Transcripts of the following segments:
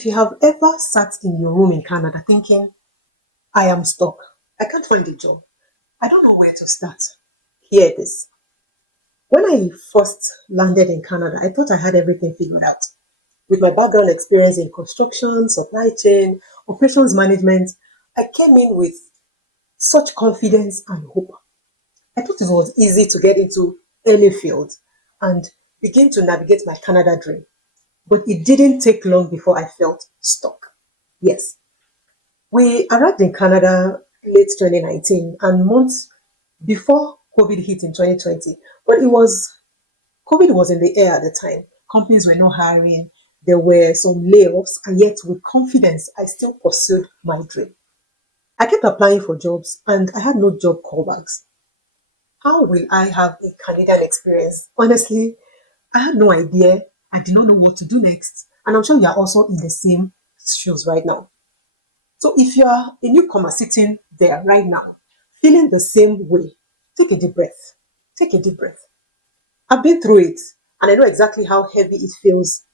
If you have ever sat in your room in Canada thinking, I am stuck, I can't find a job, I don't know where to start, here it is. When I first landed in Canada, I thought I had everything figured out. With my background experience in construction, supply chain, operations management, I came in with such confidence and hope. I thought it was easy to get into any field and begin to navigate my Canada dream. But it didn't take long before I felt stuck. Yes, we arrived in Canada late 2019 and months before COVID hit in 2020. But COVID was in the air at the time. Companies were not hiring. There were some layoffs, and yet with confidence, I still pursued my dream. I kept applying for jobs and I had no job callbacks. How will I have a Canadian experience? Honestly, I had no idea. I did not know what to do next. And I'm sure you are also in the same shoes right now. So if you are a newcomer sitting there right now, feeling the same way, take a deep breath. Take a deep breath. I've been through it and I know exactly how heavy it feels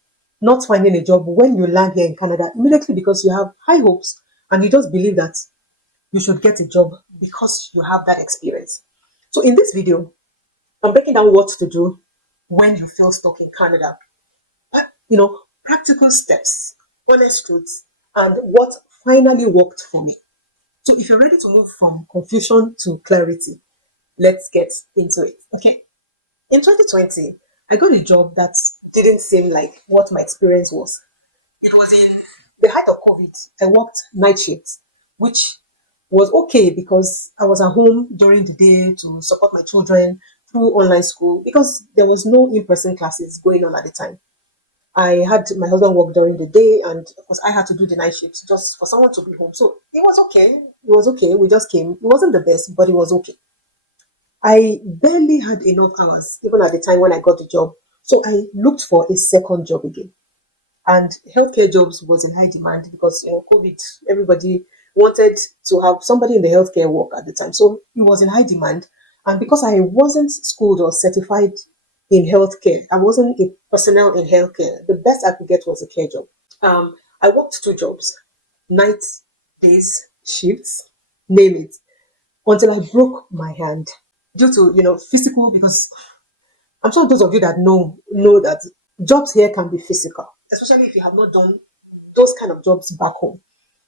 not finding a job when you land here in Canada immediately because you have high hopes and you just believe that you should get a job because you have that experience. So in this video, I'm breaking down what to do when you feel stuck in Canada. Practical steps, honest truths, and what finally worked for me. So if you're ready to move from confusion to clarity, let's get into it. Okay. In 2020, I got a job that didn't seem like what my experience was. It was in the height of COVID. I worked night shifts, which was okay because I was at home during the day to support my children through online school because there was no in-person classes going on at the time. I had my husband work during the day, and of course, I had to do the night shifts just for someone to be home. So it was okay. It was okay. We just came. It wasn't the best, but it was okay. I barely had enough hours, even at the time when I got the job. So I looked for a second job again. And healthcare jobs was in high demand because COVID, everybody wanted to have somebody in the healthcare work at the time. So it was in high demand. And because I wasn't schooled or certified in healthcare, I wasn't a personnel in healthcare, the best I could get was a care job. I worked two jobs, nights, days, shifts, name it, until I broke my hand due to physical, because I'm sure those of you that know that jobs here can be physical, especially if you have not done those kind of jobs back home.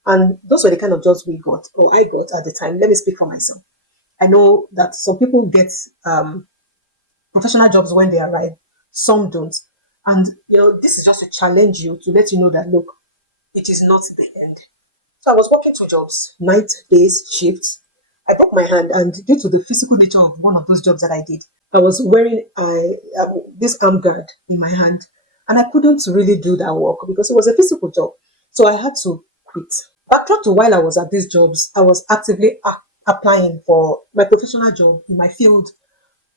And those were the kind of jobs we got, or I got at the time. Let me speak for myself. I know that some people get professional jobs when they arrive, some don't. And this is just to challenge you, to let you know that look, it is not the end. So I was working two jobs, night, days, shifts. I broke my hand, and due to the physical nature of one of those jobs that I did, I was wearing this arm guard in my hand, and I couldn't really do that work because it was a physical job. So I had to quit. Backtrack to while I was at these jobs, I was actively applying for my professional job in my field.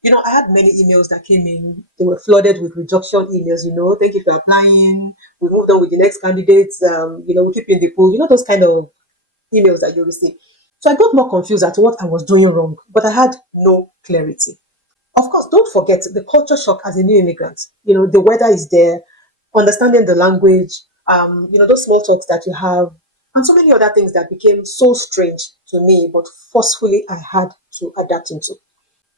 I had many emails that came in. They were flooded with rejection emails. Thank you for applying. We moved on with the next candidates. We keep you in the pool. Those kind of emails that you receive. So I got more confused at what I was doing wrong, but I had no clarity. Of course, don't forget the culture shock as a new immigrant. The weather is there, understanding the language, those small talks that you have, and so many other things that became so strange to me, but forcefully I had to adapt into.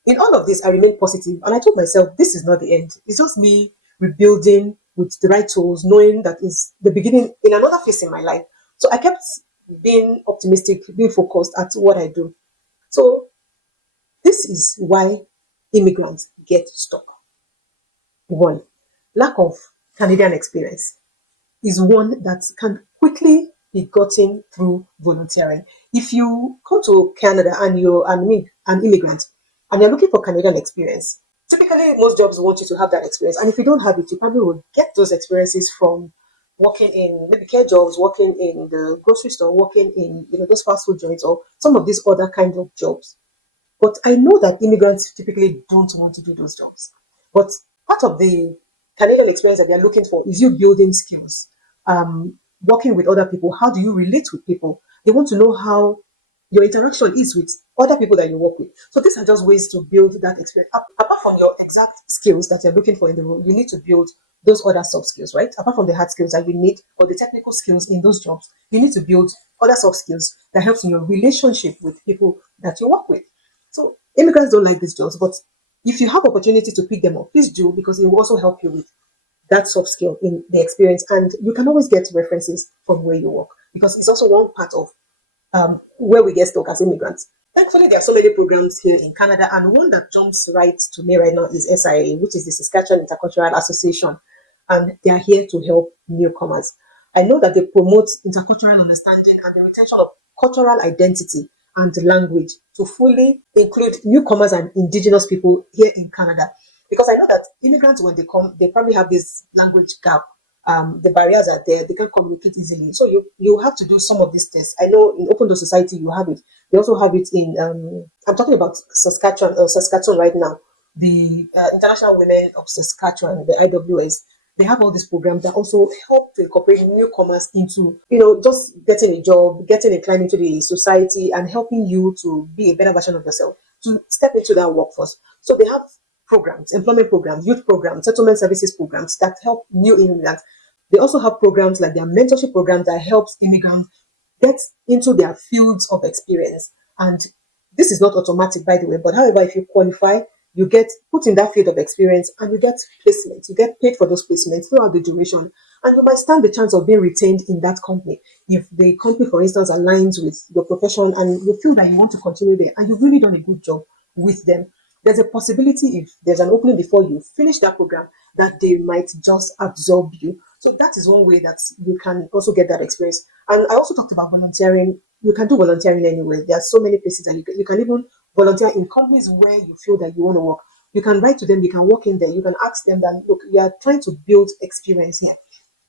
In all of this, I remained positive, and I told myself, this is not the end. It's just me rebuilding with the right tools, knowing that is the beginning in another phase in my life. So I kept being optimistic, being focused at what I do. So this is why immigrants get stuck. One, lack of Canadian experience is one that can quickly be gotten through volunteering. If you come to Canada and you're an immigrant and you're looking for Canadian experience, typically most jobs want you to have that experience. And if you don't have it, you probably will get those experiences from working in maybe care jobs, working in the grocery store, working in those fast food joints, or some of these other kinds of jobs. But I know that immigrants typically don't want to do those jobs. But part of the Canadian experience that they're looking for is you building skills, working with other people. How do you relate with people? They want to know how your interaction is with other people that you work with. So these are just ways to build that experience. Apart from your exact skills that you're looking for in the role, you need to build those other soft skills, right? Apart from the hard skills that you need or the technical skills in those jobs, you need to build other soft skills that helps in your relationship with people that you work with. So immigrants don't like these jobs, but if you have opportunity to pick them up, please do, because it will also help you with that soft skill in the experience. And you can always get references from where you work, because it's also one part of where we get stuck as immigrants. Thankfully, there are so many programs here in Canada, and one that jumps right to me right now is SIA, which is the Saskatchewan Intercultural Association, and they are here to help newcomers. I know that they promote intercultural understanding and the retention of cultural identity and language to fully include newcomers and indigenous people here in Canada. Because I know that immigrants, when they come, they probably have this language gap. The barriers are there; they can't communicate easily. So you have to do some of these tests. I know in Open Door Society you have it. They also have it in. I'm talking about Saskatchewan right now. The International Women of Saskatchewan, the IWS. They have all these programs that also help to incorporate newcomers into, just getting a job, getting a climb into the society, and helping you to be a better version of yourself, to step into that workforce. So they have programs, employment programs, youth programs, settlement services programs that help new immigrants. They also have programs like their mentorship programs that helps immigrants get into their fields of experience. And this is not automatic, by the way, but however, if you qualify, you get put in that field of experience and you get placements. You get paid for those placements throughout the duration. And you might stand the chance of being retained in that company. If the company, for instance, aligns with your profession and you feel that you want to continue there and you've really done a good job with them, there's a possibility, if there's an opening before you finish that program, that they might just absorb you. So that is one way that you can also get that experience. And I also talked about volunteering. You can do volunteering anywhere. There are so many places that you can even volunteer in companies where you feel that you want to work. You can write to them, you can walk in there, you can ask them that, look, you are trying to build experience here.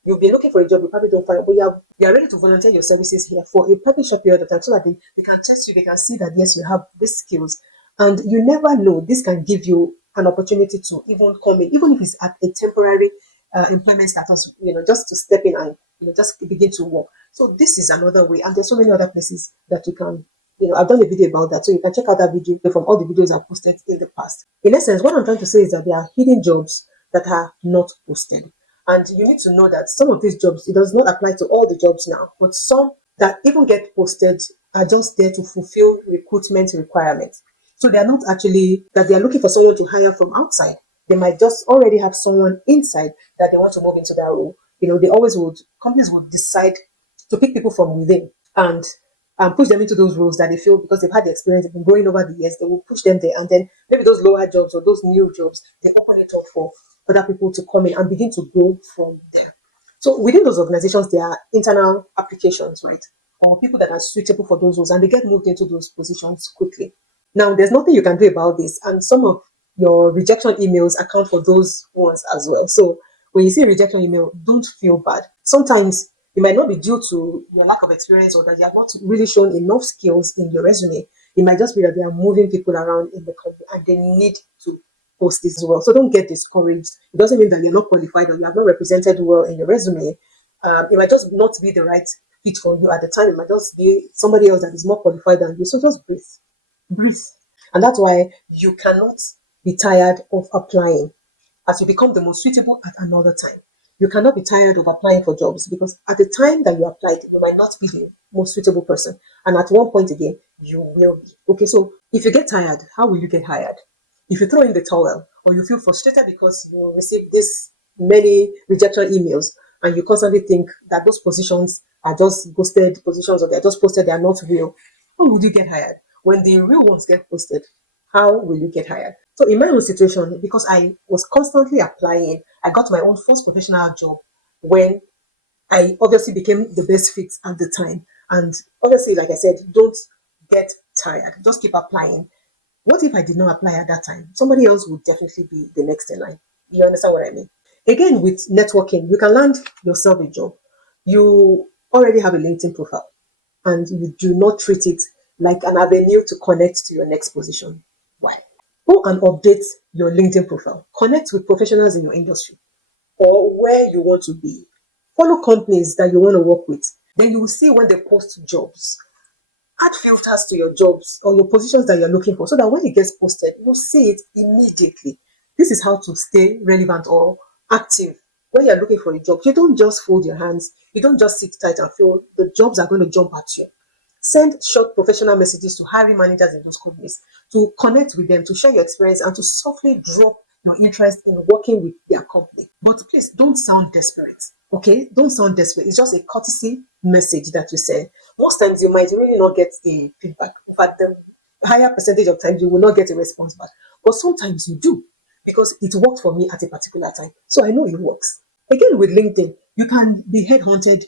You've been looking for a job, you probably don't find it, but you are ready to volunteer your services here for a pretty short period of time so that they can test you, they can see that, yes, you have these skills. And you never know, this can give you an opportunity to even come in, even if it's at a temporary employment status, just to step in and, just begin to work. So this is another way. And there's so many other places that you can, I've done a video about that. So you can check out that video from all the videos I've posted in the past. In essence, what I'm trying to say is that there are hidden jobs that are not posted. And you need to know that some of these jobs, it does not apply to all the jobs now, but some that even get posted are just there to fulfill recruitment requirements. So they are not actually that they are looking for someone to hire from outside. They might just already have someone inside that they want to move into that role. Companies would decide to pick people from within and push them into those roles that they feel, because they've had the experience, they've been growing over the years, they will push them there. And then maybe those lower jobs or those new jobs, they open it up for other people to come in and begin to grow from there. So within those organizations, there are internal applications, right? Or people that are suitable for those roles, and they get moved into those positions quickly. Now, there's nothing you can do about this, and some of your rejection emails account for those ones as well. So when you see a rejection email, don't feel bad. Sometimes it might not be due to your lack of experience or that you have not really shown enough skills in your resume. It might just be that they are moving people around in the company and they need to post this as well. So don't get discouraged. It doesn't mean that you're not qualified or you have not represented well in your resume. It might just not be the right fit for you at the time. It might just be somebody else that is more qualified than you. So just breathe. Breathe. And that's why you cannot be tired of applying as you become the most suitable at another time. You cannot be tired of applying for jobs, because at the time that you applied, you might not be the most suitable person. And at one point again, you will be. Okay, so if you get tired, how will you get hired? If you throw in the towel or you feel frustrated because you receive this many rejection emails and you constantly think that those positions are just ghosted positions or they're just posted, they are not real, how would you get hired? When the real ones get posted, how will you get hired? So in my own situation, because I was constantly applying, I got my own first professional job when I obviously became the best fit at the time. And obviously, like I said, don't get tired. Just keep applying. What if I did not apply at that time? Somebody else would definitely be the next in line. You understand what I mean? Again, with networking, you can land yourself a job. You already have a LinkedIn profile and you do not treat it like an avenue to connect to your next position. Why? Go and update your LinkedIn profile. Connect with professionals in your industry or where you want to be. Follow companies that you want to work with. Then you will see when they post jobs. Add filters to your jobs or your positions that you're looking for so that when it gets posted, you'll see it immediately. This is how to stay relevant or active when you're looking for a job, you don't just fold your hands, you don't just sit tight and feel the jobs are going to jump at you. Send short professional messages to hiring managers in those companies to connect with them, to share your experience, and to softly drop your interest in working with their company. But please don't sound desperate. Okay? Don't sound desperate. It's just a courtesy message that you send. Most times you might really not get a feedback. In fact, the higher percentage of times you will not get a response back. But sometimes you do because it worked for me at a particular time. So I know it works. Again, with LinkedIn, you can be headhunted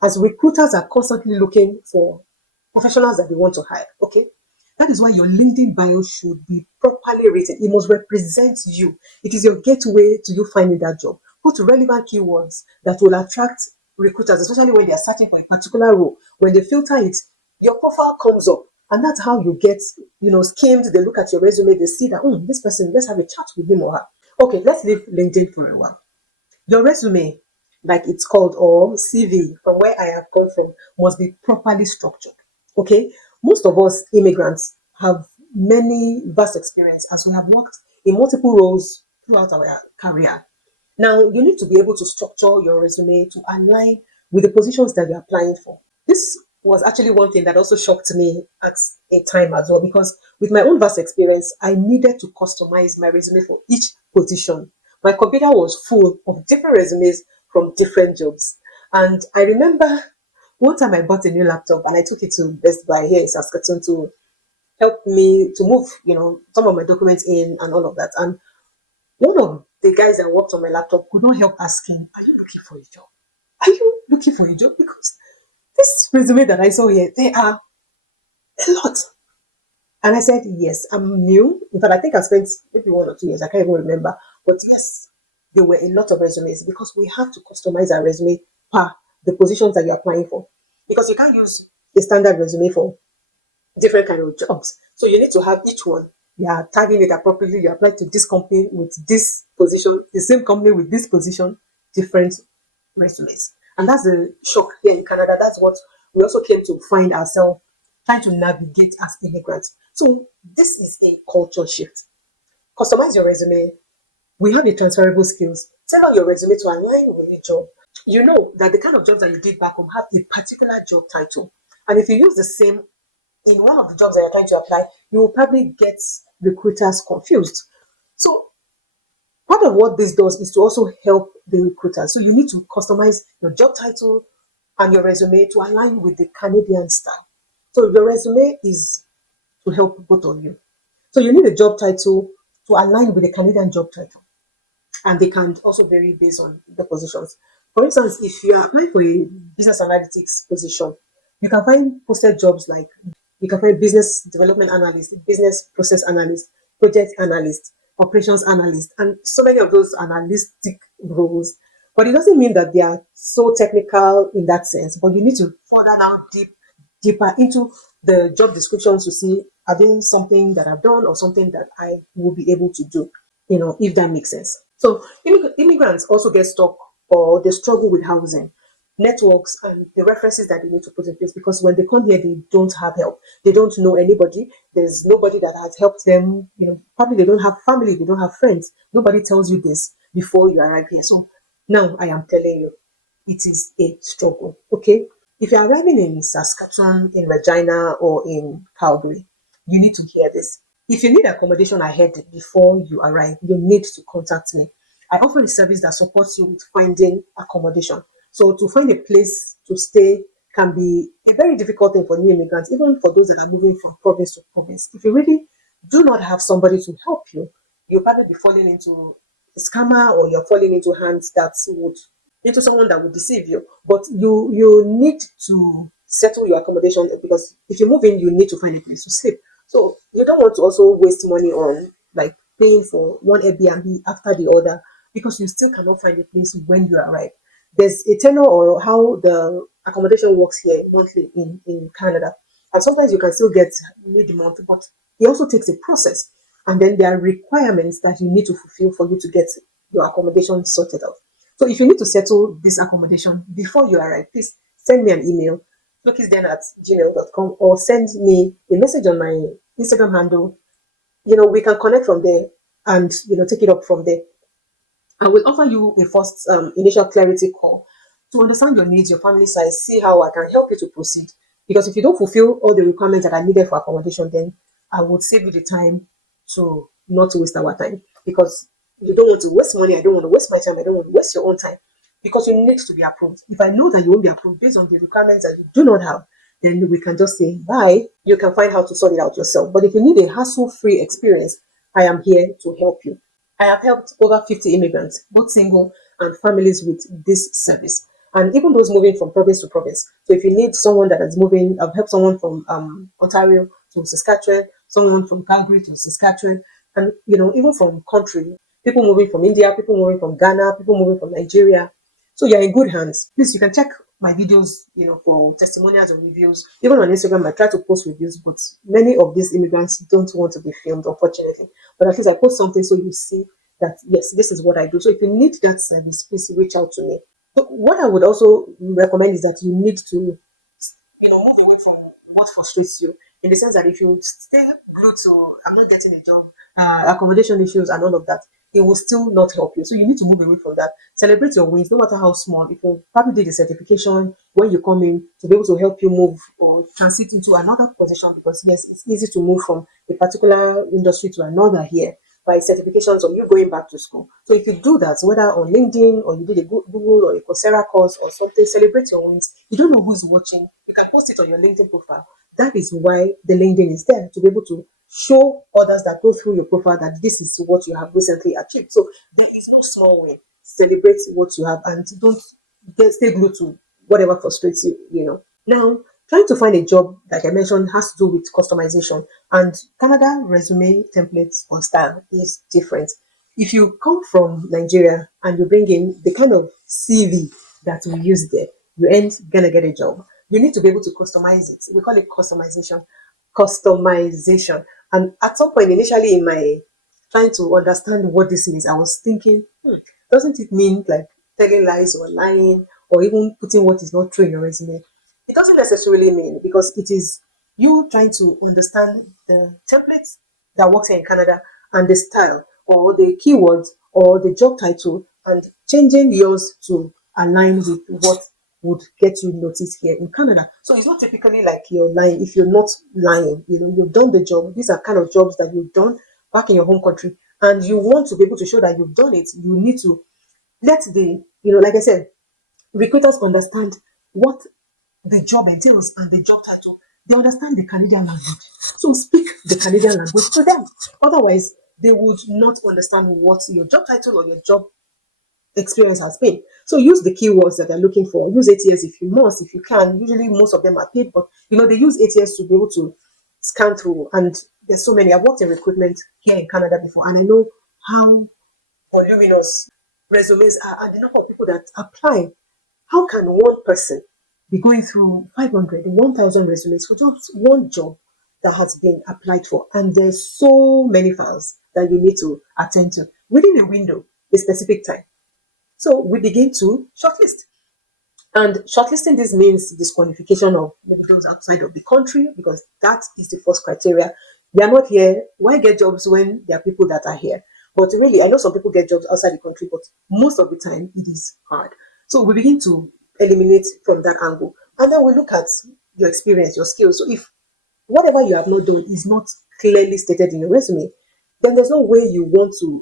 as recruiters are constantly looking for professionals that they want to hire. Okay. That is why your LinkedIn bio should be properly written. It must represent you. It is your gateway to you finding that job. Put relevant keywords that will attract recruiters, especially when they are searching for a particular role. When they filter it, your profile comes up. And that's how you get, skimmed. They look at your resume, they see that, this person, let's have a chat with him or her. Okay, let's leave LinkedIn for a while. Your resume, like it's called, or CV, from where I have come from, must be properly structured. Okay? Most of us immigrants have many vast experience as we have worked in multiple roles throughout our career. Now, you need to be able to structure your resume to align with the positions that you're applying for. This was actually one thing that also shocked me at a time as well, because with my own vast experience, I needed to customize my resume for each position. My computer was full of different resumes from different jobs. And I remember one time I bought a new laptop and I took it to Best Buy here in Saskatoon to help me to move, some of my documents in and all of that. And one of the guys that worked on my laptop could not help asking, "Are you looking for a job? Are you looking for a job?" Because this resume that I saw here, they are a lot. And I said, "Yes, I'm new." In fact, I think I spent maybe 1 or 2 years. I can't even remember. But yes, there were a lot of resumes because we have to customize our resume per the positions that you're applying for. Because you can't use a standard resume for different kind of jobs. So you need to have each one. You are tagging it appropriately. You apply to this company with this position, the same company with this position, different resumes. And that's the shock here in Canada. That's what we also came to find ourselves trying to navigate as immigrants. So this is a culture shift. Customize your resume. We have the transferable skills. Tailor your resume to align with the job. You know that the kind of jobs that you did back home have a particular job title. And if you use the same in one of the jobs that you're trying to apply, you will probably get recruiters confused. So part of what this does is to also help the recruiters. So you need to customize your job title and your resume to align with the Canadian style. So your resume is to help both of you. So you need a job title to align with the Canadian job title. And they can also vary based on the positions. For instance, if you are applying for a business analytics position, you can find posted jobs like you can find business development analyst, business process analyst, project analyst, operations analyst, and so many of those analytic roles. But it doesn't mean that they are so technical in that sense. But you need to further now deeper into the job descriptions to see are they something that I've done or something that I will be able to do, if that makes sense. So immigrants also get stuck or they struggle with housing, networks, and the references that they need to put in place because when they come here, they don't have help. They don't know anybody. There's nobody that has helped them. Probably they don't have family. They don't have friends. Nobody tells you this before you arrive here. So now I am telling you, it is a struggle. Okay. If you're arriving in Saskatchewan, in Regina, or in Calgary, you need to hear this. If you need accommodation ahead before you arrive, you need to contact me. I offer a service that supports you with finding accommodation. So to find a place to stay can be a very difficult thing for new immigrants, even for those that are moving from province to province. If you really do not have somebody to help you, you'll probably be falling into a scammer or you're falling into hands that would into someone that will deceive you. But you need to settle your accommodation because if you move in, you need to find a place to sleep. So you don't want to also waste money on like paying for one Airbnb after the other because you still cannot find a place when you arrive. There's a tenor or how the accommodation works here monthly in Canada. And sometimes you can still get mid-month, but it also takes a process. And then there are requirements that you need to fulfill for you to get your accommodation sorted out. So if you need to settle this accommodation before you arrive, please send me an email, flookiesden@gmail.com, or send me a message on my Instagram handle. We can connect from there and take it up from there. I will offer you a first initial clarity call to understand your needs, your family size, see how I can help you to proceed. Because if you don't fulfill all the requirements that are needed for accommodation, then I would save you the time to not waste our time. Because you don't want to waste money, I don't want to waste my time, I don't want to waste your own time. Because you need to be approved. If I know that you won't be approved based on the requirements that you do not have, then we can just say bye. You can find how to sort it out yourself. But if you need a hassle-free experience, I am here to help you. I have helped over 50 immigrants, both single and families, with this service. And even those moving from province to province. So if you need someone that is moving, I've helped someone from Ontario to Saskatchewan, someone from Calgary to Saskatchewan, and even from country, people moving from India, people moving from Ghana, people moving from Nigeria. So you're in good hands. Please, you can check my videos, for testimonials and reviews. Even on Instagram, I try to post reviews, but many of these immigrants don't want to be filmed, unfortunately. But at least I post something so you see that, yes, this is what I do. So if you need that service, please reach out to me. So what I would also recommend is that you need to, move away from what frustrates you. In the sense that if you stay glued to, I'm not getting a job, accommodation issues and all of that, it will still not help you. So you need to move away from that. Celebrate your wins, no matter how small. It will probably do the certification when you come in to be able to help you move or transit into another position, because yes, it's easy to move from a particular industry to another here by certifications or you going back to school. So if you do that, whether on LinkedIn or you did a Google or a Coursera course or something, celebrate your wins. You don't know who's watching. You can post it on your LinkedIn profile. That is why the LinkedIn is there, to be able to show others that go through your profile that this is what you have recently achieved. So there is no small win. Celebrate what you have and don't stay glued to whatever frustrates you, Now, trying to find a job, like I mentioned, has to do with customization. And Canada resume templates or style is different. If you come from Nigeria and you bring in the kind of CV that we use there, you ain't gonna get a job. You need to be able to customize it. We call it customization. Customization. And at some point, initially in my trying to understand what this is, I was thinking, doesn't it mean like telling lies or lying or even putting what is not true in your resume? It doesn't necessarily mean, because it is you trying to understand the templates that works here in Canada and the style or the keywords or the job title and changing yours to align with what would get you noticed here in Canada. So it's not typically like you're lying. If you're not lying, you've done the job. These are kind of jobs that you've done back in your home country, and you want to be able to show that you've done it. You need to let like I said, recruiters understand what the job entails and the job title. They understand the Canadian language. So speak the Canadian language to them. Otherwise, they would not understand what your job title or your job experience has been. So use the keywords that they're looking for. Use ATS if you must, if you can. Usually most of them are paid, but they use ATS to be able to scan through. And there's so many. I've worked in recruitment here in Canada before, and I know how voluminous resumes are and the number of people that apply. How can one person be going through 500, 1,000 resumes for just one job that has been applied for? And there's so many files that you need to attend to within a window, a specific time. So we begin to shortlist. And shortlisting this means disqualification of maybe those outside of the country, because that is the first criteria. They are not here. Why get jobs when there are people that are here? But really, I know some people get jobs outside the country, but most of the time it is hard. So we begin to eliminate from that angle. And then we look at your experience, your skills. So if whatever you have not done is not clearly stated in your resume, then there's no way you're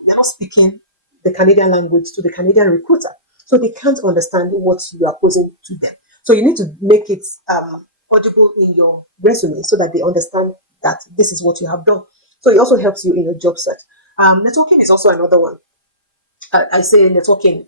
not speaking the Canadian language to the Canadian recruiter. So they can't understand what you are posing to them. So you need to make it audible in your resume so that they understand that this is what you have done. So it also helps you in your job search. Networking is also another one. I say networking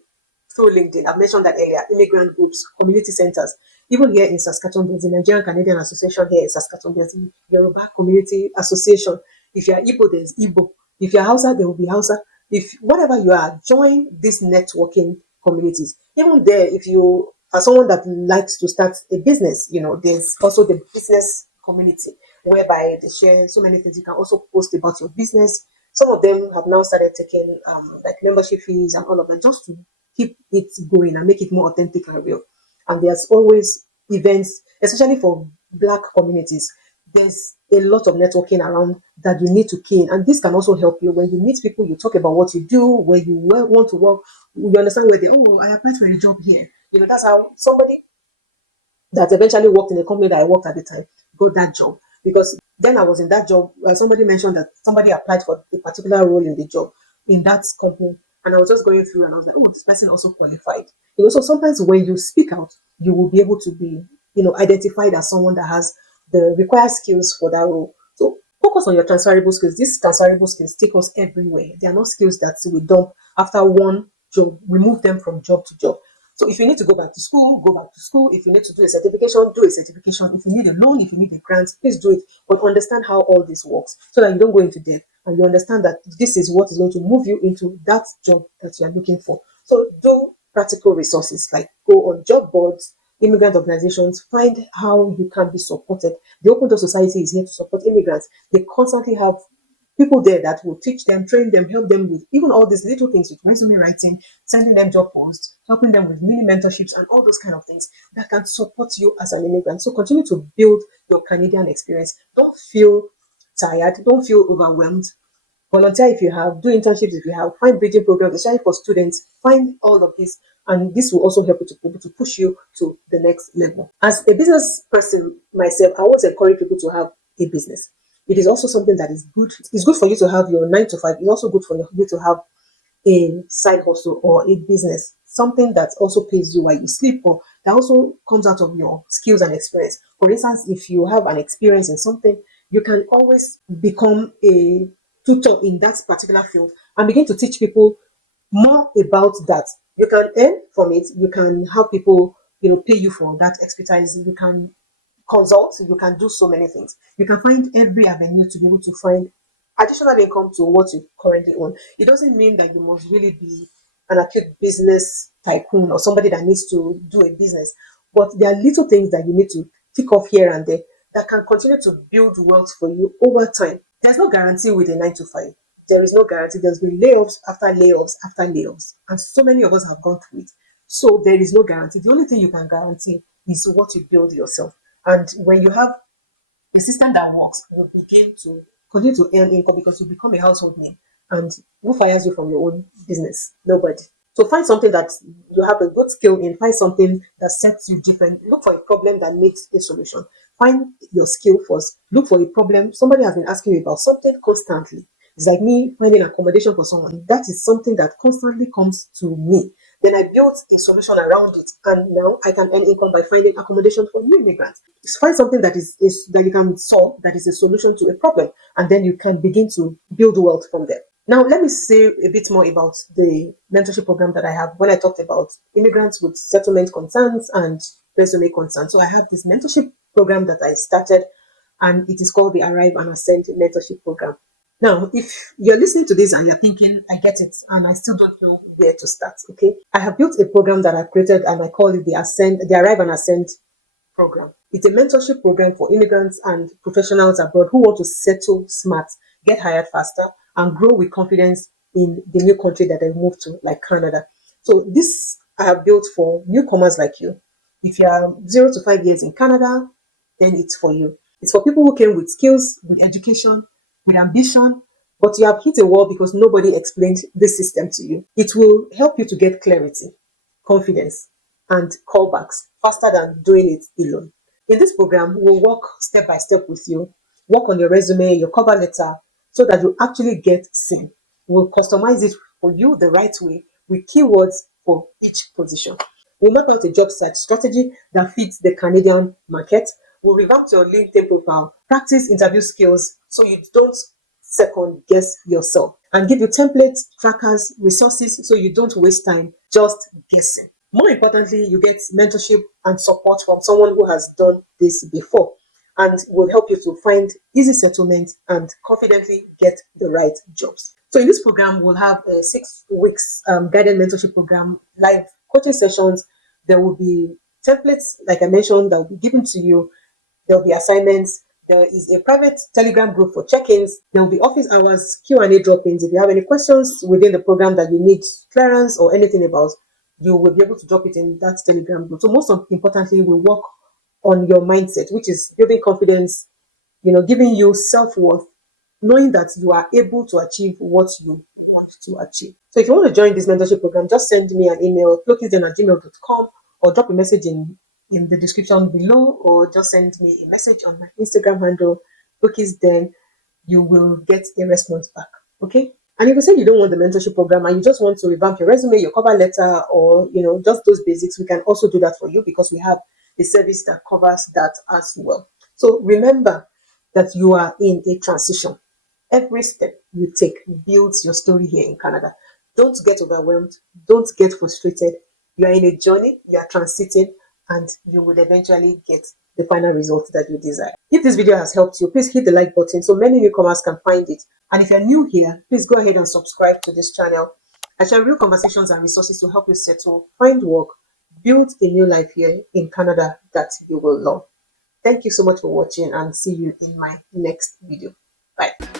through LinkedIn. I've mentioned that earlier. Immigrant groups, community centers. Even here in Saskatchewan, there's the Nigerian Canadian Association here in Saskatchewan. There's the Yoruba Community Association. If you're Igbo, there's Igbo. If you're Hausa, there will be Hausa. If whatever you are, join these networking communities. Even there, if you are someone that likes to start a business, there's also the business community whereby they share so many things. You can also post about your business. Some of them have now started taking like membership fees and all of that, just to keep it going and make it more authentic and real. And there's always events, especially for Black communities. there's a lot of networking around that you need to key in. And this can also help you when you meet people, you talk about what you do, where you want to work, you understand where they, oh, I applied for a job here. That's how somebody that eventually worked in the company that I worked at the time got that job. Because then I was in that job. Somebody mentioned that somebody applied for a particular role in the job in that company. And I was just going through and I was like, oh, this person also qualified. So sometimes when you speak out, you will be able to be, identified as someone that has the required skills for that role. So focus on your transferable skills. These transferable skills take us everywhere. They are not skills that we dump after one job. Remove them from job to job. So if you need to go back to school, go back to school. If you need to do a certification, do a certification. If you need a loan, if you need a grant, please do it. But understand how all this works so that you don't go into debt and you understand that this is what is going to move you into that job that you are looking for. So do practical resources like go on job boards, immigrant organizations, find how you can be supported. The Open Door Society is here to support immigrants. They constantly have people there that will teach them, train them, help them with even all these little things with resume writing, sending them job posts, helping them with mini mentorships and all those kind of things that can support you as an immigrant. So continue to build your Canadian experience. Don't feel tired. Don't feel overwhelmed. Volunteer if you have, do internships if you have, find bridging programs, especially for students, find all of this, and this will also help you to be able to push you to the next level. As a business person myself, I always encourage people to have a business. It is also something that is good. It's good for you to have your 9 to 5. It's also good for you to have a side hustle or a business, something that also pays you while you sleep or that also comes out of your skills and experience. For instance, if you have an experience in something, you can always become a tutor in that particular field and begin to teach people more about that. You can earn from it. You can have people, pay you for that expertise. You can consult. You can do so many things. You can find every avenue to be able to find additional income to what you currently own. It doesn't mean that you must really be an acute business tycoon or somebody that needs to do a business, but there are little things that you need to tick off here and there that can continue to build wealth for you over time. There's no guarantee with a 9 to 5. There is no guarantee. There's been layoffs after layoffs after layoffs, and so many of us have gone through it. So there is no guarantee. The only thing you can guarantee is what you build yourself. And when you have a system that works, you begin to continue to earn income because you become a household name. And who fires you from your own business? Nobody. So find something that you have a good skill in. Find something that sets you different. Look for a problem that needs a solution. Find your skill first. Look for a problem. Somebody has been asking you about something constantly. It's like me finding accommodation for someone. That is something that constantly comes to me. Then I built a solution around it, and now I can earn income by finding accommodation for new immigrants. Find something that is that you can solve, that is a solution to a problem, and then you can begin to build wealth from there. Now, let me say a bit more about the mentorship program that I have when I talked about immigrants with settlement concerns and resume concerns. So I have this mentorship program that I started, and it is called the Arrive and Ascend Mentorship Program. Now, if you're listening to this and you're thinking, I get it, and I still don't know where to start, okay? I have built a program that I've created and I call it the Arrive and Ascend program. It's a mentorship program for immigrants and professionals abroad who want to settle smart, get hired faster, and grow with confidence in the new country that they moved to, like Canada. So this I have built for newcomers like you. If you are 0 to 5 years in Canada, then it's for you. It's for people who came with skills, with education, with ambition, but you have hit a wall because nobody explained this system to you. It will help you to get clarity, confidence, and callbacks faster than doing it alone. In this program, we'll walk step by step with you, work on your resume, your cover letter, so that you actually get seen. We'll customize it for you the right way with keywords for each position. We'll map out a job search strategy that fits the Canadian market. We'll revamp your LinkedIn profile, practice interview skills so you don't second guess yourself, and give you templates, trackers, resources so you don't waste time just guessing. More importantly, you get mentorship and support from someone who has done this before and will help you to find easy settlement and confidently get the right jobs. So in this program, we'll have a 6 weeks guided mentorship program, live coaching sessions. There will be templates, like I mentioned, that will be given to you. There will be assignments. There is a private Telegram group for check-ins. There will be office hours, Q&A drop-ins. If you have any questions within the program that you need clearance or anything about, you will be able to drop it in that Telegram group. So most importantly, we work on your mindset, which is building confidence, giving you self-worth, knowing that you are able to achieve what you want to achieve. So if you want to join this mentorship program, just send me an email, flookiesden@gmail.com, or drop a message in the description below, or just send me a message on my Instagram handle, flookiesden. You will get a response back. Okay? And if you say you don't want the mentorship program and you just want to revamp your resume, your cover letter, or just those basics, we can also do that for you because we have a service that covers that as well. So remember that you are in a transition. Every step you take builds your story here in Canada. Don't get overwhelmed. Don't get frustrated. You are in a journey, you are transiting, and you will eventually get the final result that you desire. If this video has helped you, please hit the like button so many newcomers can find it. And if you're new here, please go ahead and subscribe to this channel. I share real conversations and resources to help you settle, find work, build a new life here in Canada that you will love. Thank you so much for watching, and see you in my next video. Bye.